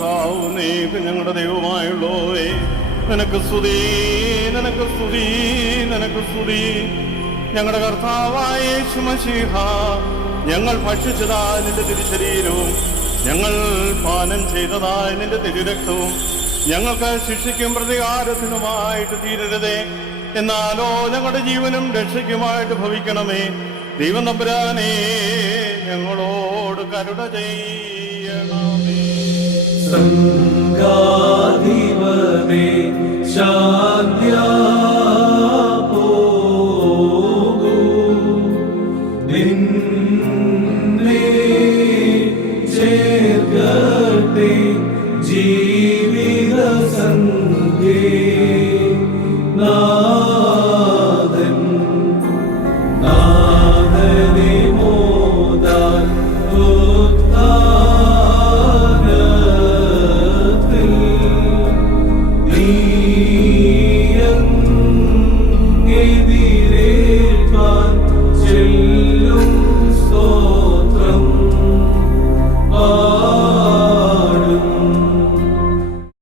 നീക്ക് ഞങ്ങളുടെ ദൈവമായുള്ളോവേ, നിനക്ക് സ്തുതി, നിനക്ക് സ്തുതി, നിനക്ക് സ്തുതി. ഞങ്ങളുടെ കർത്താവായ യേശു മശീഹ, ഞങ്ങൾ ഭക്ഷിച്ചതായ നിന്റെ തിരുശരീരവും ഞങ്ങൾ പാനം ചെയ്തതായ നിന്റെ തിരുരക്തവും ഞങ്ങൾക്ക് ശിക്ഷയ്ക്കും പ്രതികാരത്തിനുമായിട്ട് തീരരുതേ, എന്നാലോ ഞങ്ങളുടെ ജീവനും രക്ഷയ്ക്കുമായിട്ട് ഭവിക്കണമേ. ദൈവം തമ്പുരാനേ, ഞങ്ങളോട് കരുണ ചെയ്യണമേ. സംഘാധിപനേ ശാന്ത്യാ പോകൂ, നിന്നെ ചേർക്കട്ടെ ജീവിത സംഗേ.